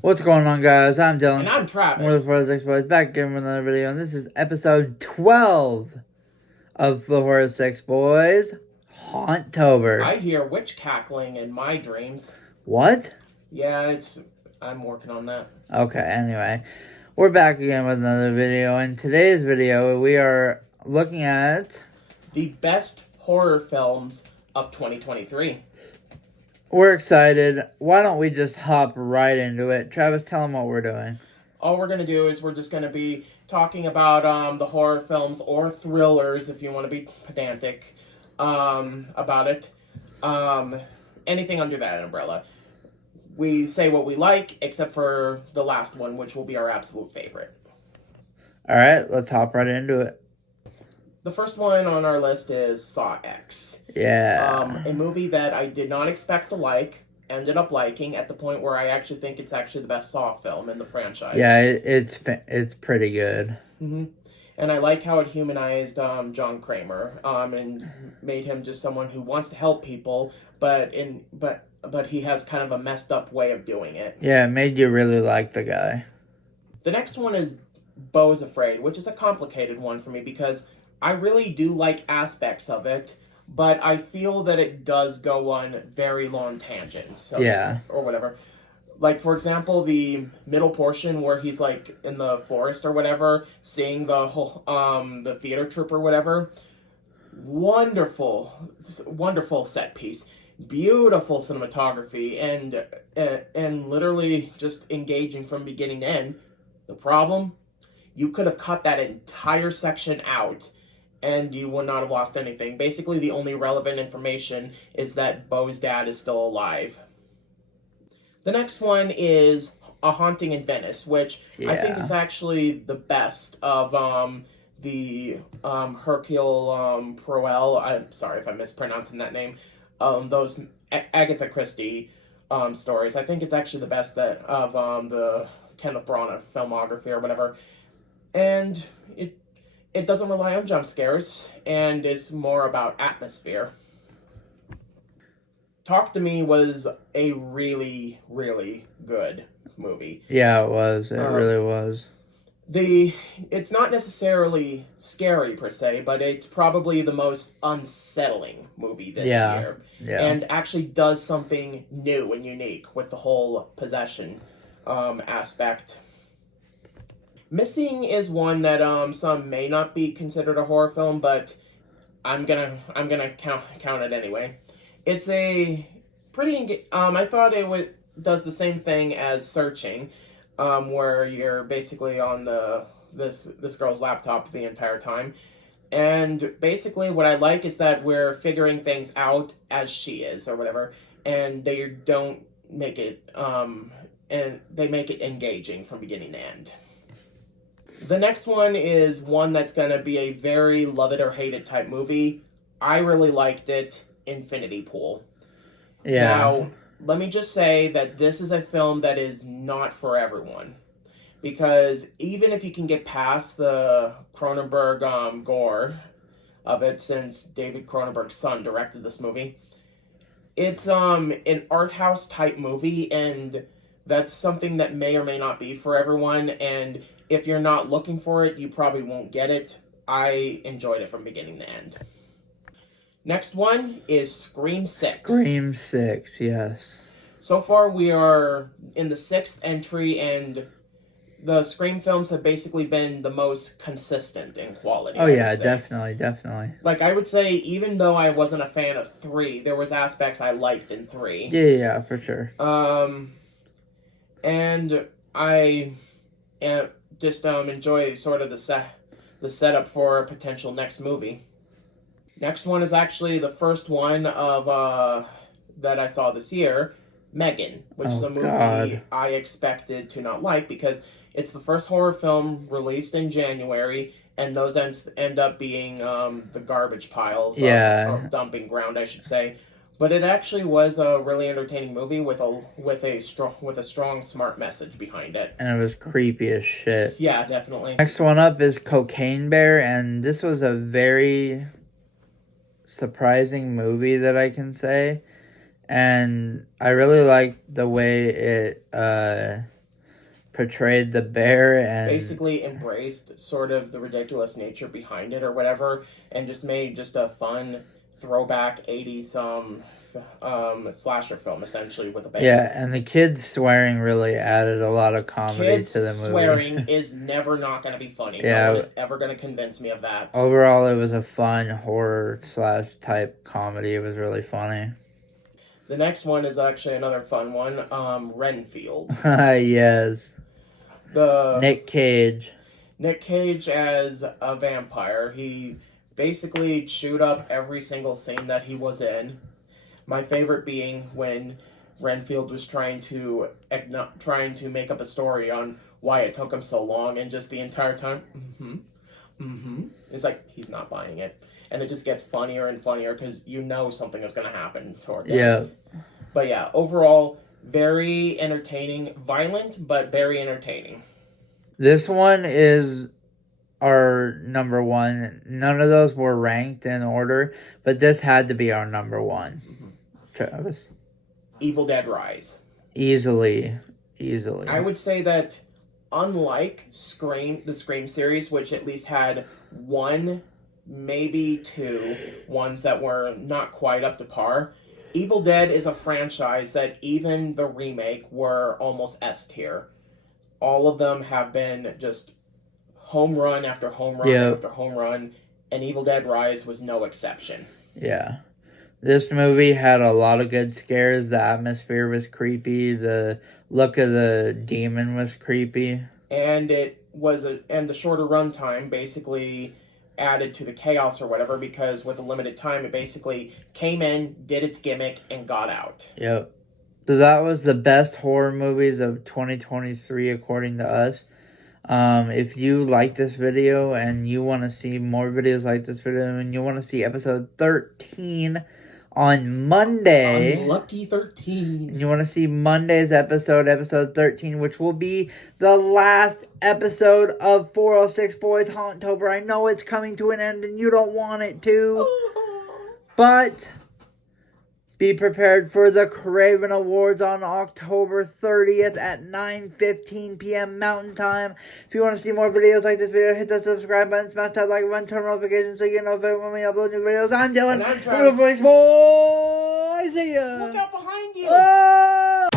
What's going on, guys? I'm Dylan. And I'm Travis. We're the 406 boys back again with another video, and this is episode 12 of the 406 boys, HauntTober. I hear witch cackling in my dreams. What? Yeah, I'm working on that. Okay, anyway. We're back again with another video. In today's video, we are looking at the best horror films of 2023. We're excited. Why don't we just hop right into it? Travis, tell them what we're doing. All we're going to do is we're just going to be talking about the horror films or thrillers, if you want to be pedantic about it. Anything under that umbrella. We say what we like, except for the last one, which will be our absolute favorite. All right, let's hop right into it. The first one on our list is Saw X. Yeah. A movie that I did not expect to like, ended up liking at the point where I actually think it's actually the best Saw film in the franchise. Yeah, it's pretty good. Mm-hmm. And I like how it humanized John Kramer and made him just someone who wants to help people, but he has kind of a messed up way of doing it. Yeah, it made you really like the guy. The next one is Beau's Afraid, which is a complicated one for me because I really do like aspects of it, but I feel that it does go on very long tangents. Yeah. Or whatever. Like, for example, the middle portion where he's, like, in the forest or whatever, seeing the whole, the theater troupe or whatever. Wonderful set piece. Beautiful cinematography and literally just engaging from beginning to end. The problem? You could have cut that entire section out and you would not have lost anything. Basically, the only relevant information is that Beau's dad is still alive. The next one is A Haunting in Venice, which I think is actually the best of the Hercule Poirot. I'm sorry if I'm mispronouncing that name. Those Agatha Christie stories. I think it's actually the best of the Kenneth Branagh filmography or whatever. And it doesn't rely on jump scares, and it's more about atmosphere. Talk to Me was a really, really good movie. Yeah, it was. It really was. It's not necessarily scary per se, but it's probably the most unsettling movie this year. Yeah. And actually does something new and unique with the whole possession aspect. Missing is one that some may not be considered a horror film, but I'm gonna count it anyway. It's a pretty I thought it does the same thing as Searching, where you're basically on this girl's laptop the entire time. And basically what I like is that we're figuring things out as she is or whatever, and they don't make it and they make it engaging from beginning to end. The next one is one that's going to be a very love it or hate it type movie. I really liked it, Infinity Pool. Yeah. Now, let me just say that this is a film that is not for everyone. Because even if you can get past the Cronenberg gore of it, since David Cronenberg's son directed this movie, it's an art house type movie, and that's something that may or may not be for everyone, and if you're not looking for it, you probably won't get it. I enjoyed it from beginning to end. Next one is Scream 6. Scream 6, yes. So far, we are in the 6th entry, and the Scream films have basically been the most consistent in quality. Oh, yeah, definitely. Like, I would say, even though I wasn't a fan of 3, there was aspects I liked in 3. Yeah, for sure. And I just enjoy sort of the setup for a potential next movie. Next one is actually the first one of that I saw this year, Megan, which is a movie I expected to not like because it's the first horror film released in January, and those end up being the garbage piles, or dumping ground, I should say. But it actually was a really entertaining movie with a strong, smart message behind it. And it was creepy as shit. Yeah, definitely. Next one up is Cocaine Bear, and this was a very surprising movie that I can say. And I really liked the way it portrayed the bear and basically embraced sort of the ridiculous nature behind it or whatever, and just made just a fun throwback 80s slasher film essentially with a bear. Yeah, and the kids swearing really added a lot of comedy to the movie. Swearing is never not going to be funny. Yeah. No one is ever going to convince me of that. Overall, it was a fun horror / type comedy. It was really funny. The next one is actually another fun one, Renfield. Yes. Nick Cage as a vampire. He basically chewed up every single scene that he was in. My favorite being when Renfield was trying to make up a story on why it took him so long, and just the entire time, it's like he's not buying it, and it just gets funnier and funnier because you know something is going to happen toward that. Yeah. But yeah, overall, very entertaining, violent, but very entertaining. This one is our number one. None of those were ranked in order, but this had to be our number one. Travis? Evil Dead Rise. Easily. I would say that unlike the Scream series, which at least had one, maybe two ones that were not quite up to par, Evil Dead is a franchise that even the remake were almost S tier. All of them have been just home run after home run after home run, and Evil Dead Rise was no exception. Yeah. This movie had a lot of good scares. The atmosphere was creepy. The look of the demon was creepy. And the shorter runtime basically added to the chaos or whatever, because with a limited time, it basically came in, did its gimmick, and got out. Yep. So that was the best horror movies of 2023 according to us. If you like this video and you want to see more videos like this video, and you want to see episode 13 on Monday. Unlucky 13. And you want to see Monday's episode 13, which will be the last episode of 406 Boys HauntTober. I know it's coming to an end and you don't want it to. But be prepared for the Craven Awards on October 30th at 9:15 p.m. Mountain Time. If you want to see more videos like this video, hit that subscribe button, smash that like button, turn on notifications so you know when we upload new videos. I'm Dylan. And I'm Travis. Boy, see ya. Look out behind you. Oh!